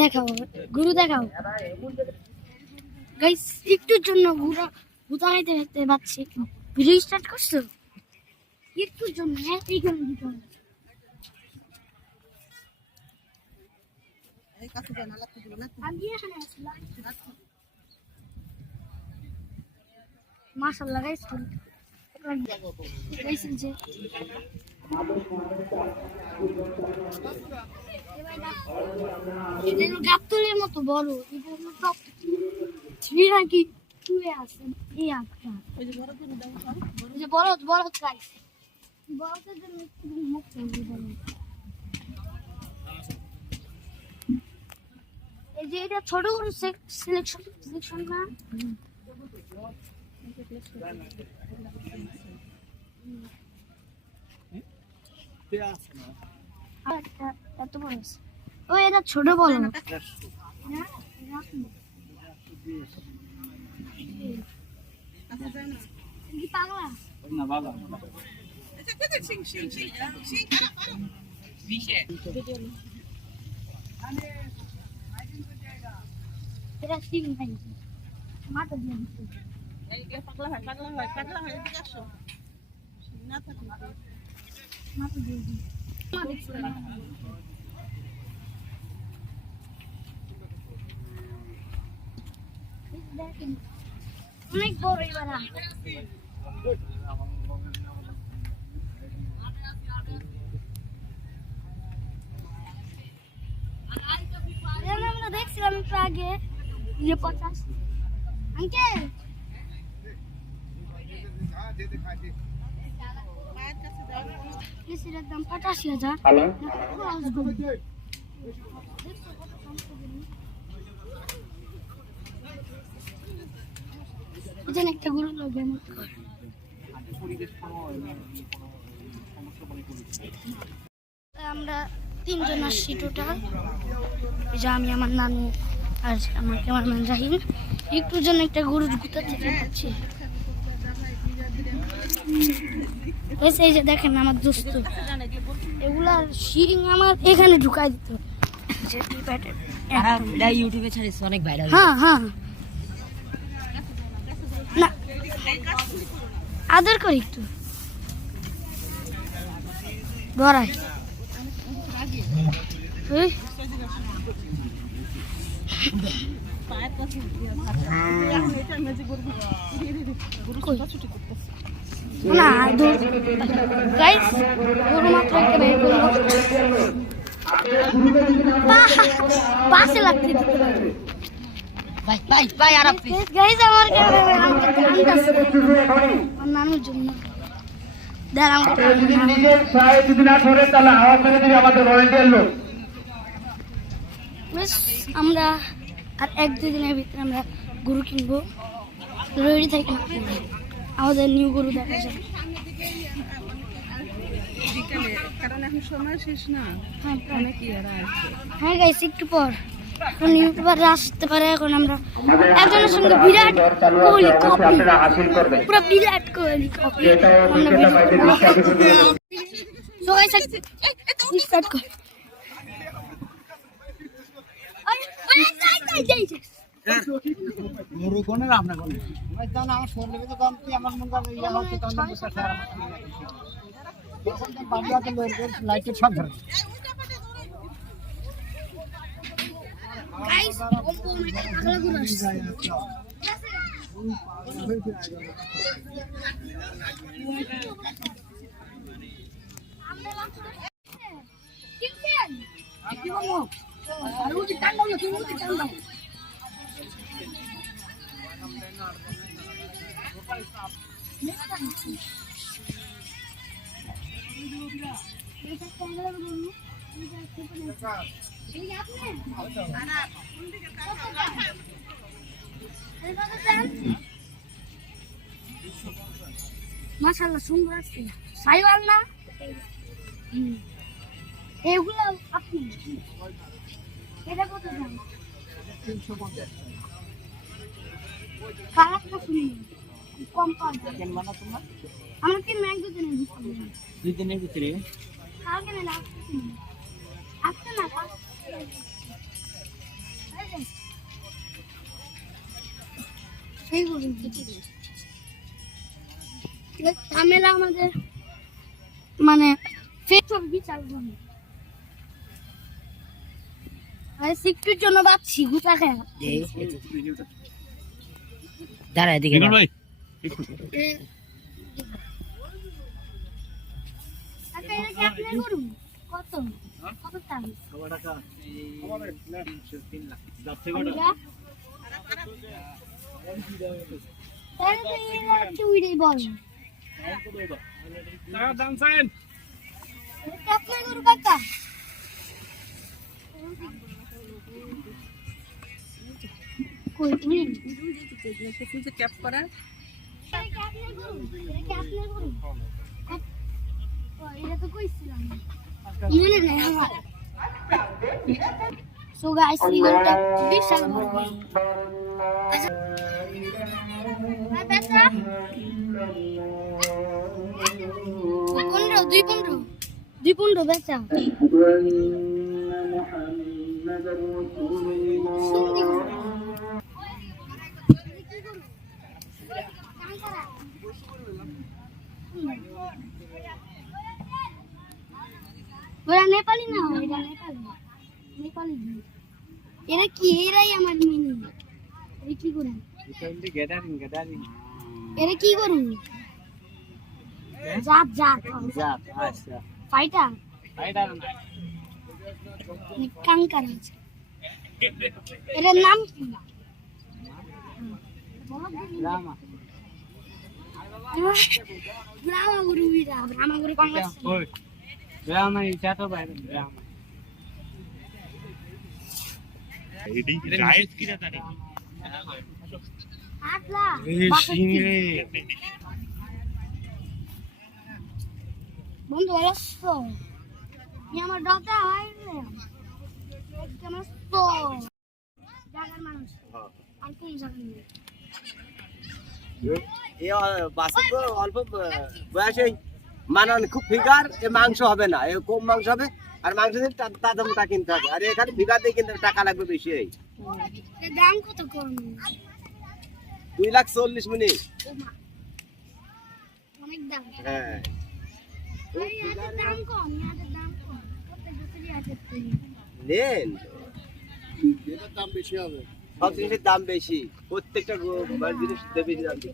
দেখাও গুরু দেখাও গাইস একটুর জন্য ঘুরাইতে দেখতে পাচ্ছি ভিডিও স্টার্ট করছো একটুর জন্য এইখানে দিতে হবে মাশাআল্লাহ গাইস যে এটা গাবতলের মতো বড় এটা হলো টপ 3 নাকি 2 এ আছে এই আটটা ওই যে বড় গাইস বড়দের জন্য একটু মুখ চলবে বলো এই যে এটা ছোট করে সিলেকশন না এত বড় ও এটা ছোট বলো কি পাগলা না বাবা এটা কত সিং বিশে এটা সিং ভাই মাথা দিয়ে দিতে এই পাগলা হয় এদিকে আসো না থাক মাথা দিয়ে দিই অনেক বড় এবার আমরা দেখছিলাম একটু আগে 50 আঙ্কেল এর দাম 85,000 এখানে একটা গরু লাগবে আমরা 3 জন আসছি টোটাল এই যে আমি আমার নানু আর আমার ক্যামেরাম্যান রাহিম একটুর জন্য একটা গরু গুতাতে যাচ্ছি এই যে দেখেন আমার দোস্ত এগুলা শিং আমার এখানে ঢুকাই দিত যে এটা ইউটিউবে ছাড়িস অনেক ভাইরাল হ্যাঁ না আদর করি একটু ধরাই না গাইস গরু মাত্র একটা বের করব পাশে লাগতে দিতে পারবে ভাই আর আপনি গাইস আমার ক্যামেরা আমাকে আনতাছে নানুর জন্য দাঁড়াও নিজে সাইড যদি না করে তাহলে আওয়াজ করে দিবে আমাদের ভলান্টিয়ার লোক আমরা আর 1-2 দিনের ভিতরে আমরা গরু কিনবো রেডি থাকি আমাদের নিউ গরু দেখা যায় কারণ এখন সময় শেষ না হ্যাঁ গাইস একটু পর ইউটিউবার আসতে পারে এখন আমরা একজনের সঙ্গে বিরাট কোহলি কপি পুরো Virat Kohli copy so guys start কর গরু কোনে রান্না করে ভাই জান আমার শরীরে তো দাম কি আমার মন করে আমার তো দাম বেশি আছে এখন বাড়িতে লোকের লাইটের সব ধরে গাইস কম্পাউন্ডে পাগলা গুলো আসছে কি বলবো আর উঠি টান দাও না তুমি উঠি টান দাও মাশাআল্লাহ সুন্দর আছে সাইওয়াল না এগুলো আপনি এটা কত দাম 350 কালারটা সুন্দর কম পাওয়া কেন বানা তোমরা আমরা কি ম্যাঙ্গো দিনের ভিতরে 2 দিনের ভিতরে কালকে না লাস্ট সেই গরু ঝামেলা আমাদের মানে ফেসবুক বিচার করুন আরে সিকিউরিটির জন্য ভাবছি গুটা খায় দাঁড়া এদিকে কাকা এটা কি আপনি গরু কত কত টাকা তাহলে তো এরা চুইড়েই বল দাম চাইন আপনার গরু কাকা কই তুমি ক্যাপ করা এটা তো কইছিলাম মনে নেই আমার সো গাইস এই গরুটা বিশাল বড় আচ্ছা বেটা 215 বেচা ওরা নেপালি না এটা নেপালি এরা কি এরাই আমার মিনি এরা কি করে এরা কি করুন জাত জাত জাত আচ্ছা ফাইটার ফাইটার না কাঙ্কার আছে এর নাম কি রামা ব্রাহ্মা গুরু বিরা ব্রাহ্মা গুরু কংগ্রেস ওই রামা চাটো বাইরে রামা এডি গায়েস কি না তারে আটলা এই সিংরে বন্ধু এসো ni আমার দাদা হয় রে কেমন তো জায়গার মানুষ আর কোন জায়গা এ বাসিক অল্প বয়সে মানান খুব ফিগার এ মাংস হবে না এ কম মাংস হবে আর মাংস দিয়ে তাজা মোটা কিনতে হবে আর এখানে ফিগার দিয়ে কিনতে টাকা লাগবে বেশি এর দাম কত কম 2,40,000 মিনিট অনেক দাম হ্যাঁ এই এর দাম কম এর দাম কম কত বছরই আছে নেন এটার দাম বেশি হবে সব জিনিসের দাম বেশি প্রত্যেকটা জিনিস বেশি দাম বেশি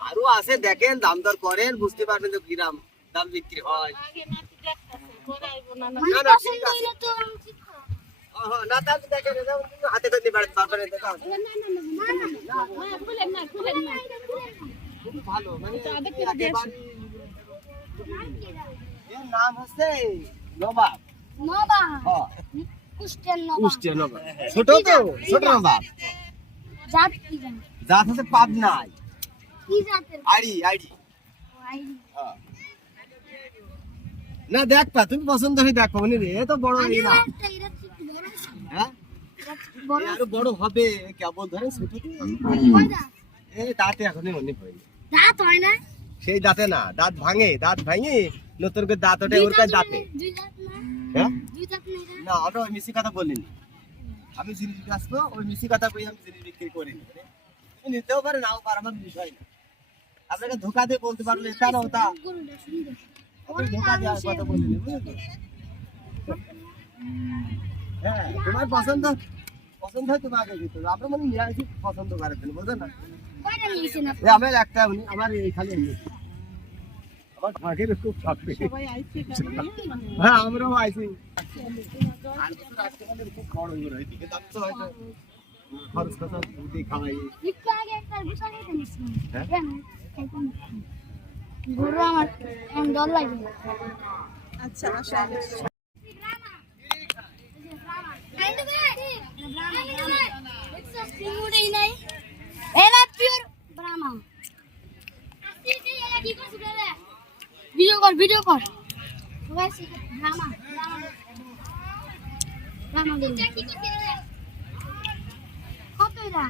আরো আছে দেখেন দাম দর করেন বুঝতে পারবেন তো কিরাম দাম বিক্রি হয় মানে না, না, পছন্দ ঠিক আছে। হইলো তো আমি ঠিক করব না দাম দেখেন যেমন কিন্তু হাতে ধরে বাড়বে দেখা না খুলেন না খুব ভালো মানে নাম কি এর নাম হচ্ছে নবাব নবা হ্যাঁ কুষ্টের নবা কুষ্টিয়া নবাব ছোট তো ছোট নবাব জাত কি জাত জাত হচ্ছে পাবনায় কি জাতের আইডি আইডি হ্যাঁ না দেখবা তুমি পছন্দ হয়ে দেখো মানে রে এ তো বড় এই না এটা ঠিক বড় হ্যাঁ বড় এ আরো বড় হবে কেবল ধরে ছোট কয় দাঁত এই দাঁতে এখনই মনে পড়ে দাঁত হয় না সেই দাঁতে না দাঁত দাঁত ভাঙে নতুন করে দাঁত ওঠে ওর কাছে দাঁতে দুই দাঁত না হ্যাঁ দুই দাঁত না এটা? না আমরা ওই মিশি কথা বলিনি আমি জিনিস আসবো ওই মিশি কথা কই আমি জিনিস বিক্রি করিনি তুমি নিতেও পারে নাও পারে আমার বিষয় না আপনাকে ধোকা দিয়ে বলতে পারলে এটা না ওটা গরুটা সুন্দর আমি ধোকা দেওয়ার কথা বলিনি বুঝলে তো? হ্যাঁ তোমার পছন্দ হয় তোমাকে দিতে হবে আমরা মানে নিয়ে আসি পছন্দ করে দেন বুঝলেন না কয়টা নিয়েছেন আপনি এই আমার একটা আমার এইখানে আমার ভাগের খুব থাকবে সবাই আইছে কারণে হ্যাঁ আমরাও আইছি আর তো রাস্তাঘাটের খুব বড় হয়ে এদিকে দাম তো হয়তো খরচ কথা দুধে খাওয়াই একটু আগে একটা বিশাল একটা নিয়েছিলাম হ্যাঁ? কেন গরু আমার এখন ডর লাগে আচ্ছা আসলে ভিডিও কর কত এটা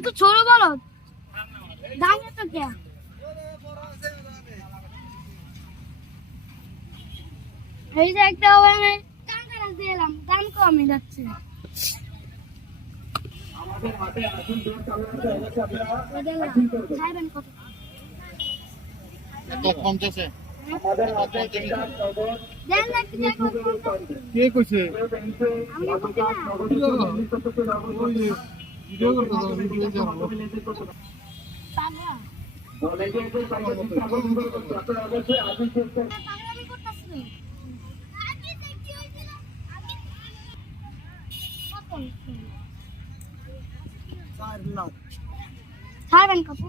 তো ছোট বলো দাম কত কে এই যে একটা ওখানে কাঁকড়া দিলাম, দাম কমই যাচ্ছে। খাইবেন কত? 50 দেন না কি দেখো? কে কইছে আমি বলছি না। ওই যে ভিডিও করতে দাও, ভিডিও যাবো পাগলা। পাগলামি করতাছিস রে। আগে দেখি হইছিল। কত? 4 লাখ খাইবেন কত?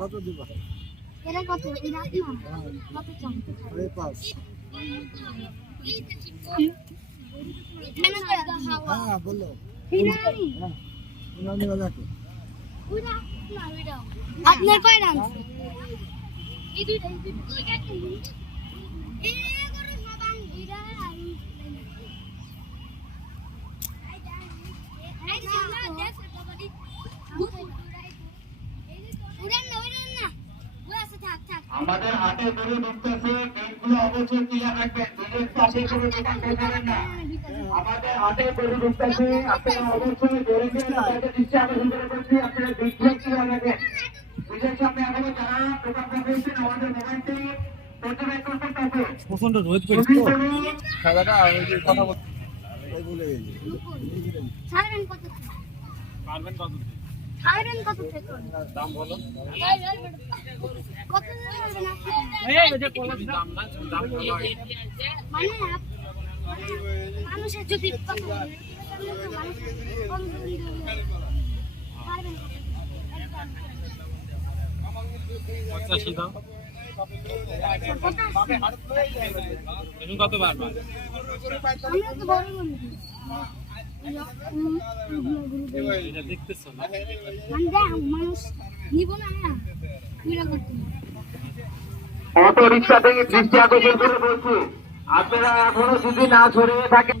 কত দিবা? এরা কত? এরা না। কত চান? 5 মেনে করে দাও। হ্যাঁ বলো বিরিয়ানি। উনানি वाला কে উইরা না উইরা। আপনার কয়টা আছে? এই দুইটা এই করে সবান উইরা আর এই না দেখ বাবাডি উড়ান না ওই আছে থাক থাক। আমাদের হাতে ধরে ঢুকতেছে, গেটগুলো অবশ্যই ক্লিয়ার রাখবেন, দুধের পাশে করে দোকান দেখাবেন না। আমাদের হাতে ধরে ঢুকতেছে, আপনারা অবশ্যই ধরে দিয়ে তাদের দৃষ্টি আকর্ষণ করে বলছি, আপনারা দেখবেন ক্লিয়ার রাখবেন। বিশেষ সামনে এখনো যারা দোকান দেখাচ্ছেন আমাদের মোবাইলটি পর্যবেক্ষণ করতেছে। প্রচন্ড রোদ পড়ছে তো খাওয়াটা ওই যে কথা বলতে এই বলে ছাড়বেন কত? পারবেন কত? ছাড়বেন কত থেকে? দাম বলো। কত ছাড়বেন আপনি? দাম না, দাম কি হয়? মানে মানুষের যদি কত ছাড়বেন কত? 85 দাম। তুমি কত পারবা? আমি তো বড় বলি এটা দেখতেছো না? মানুষ নিব না পুরা করতে অটো রিক্সা থেকে দৃষ্টি আকর্ষণ করে বলছি, আপনারা এখনো যদি না ছড়িয়ে থাকেন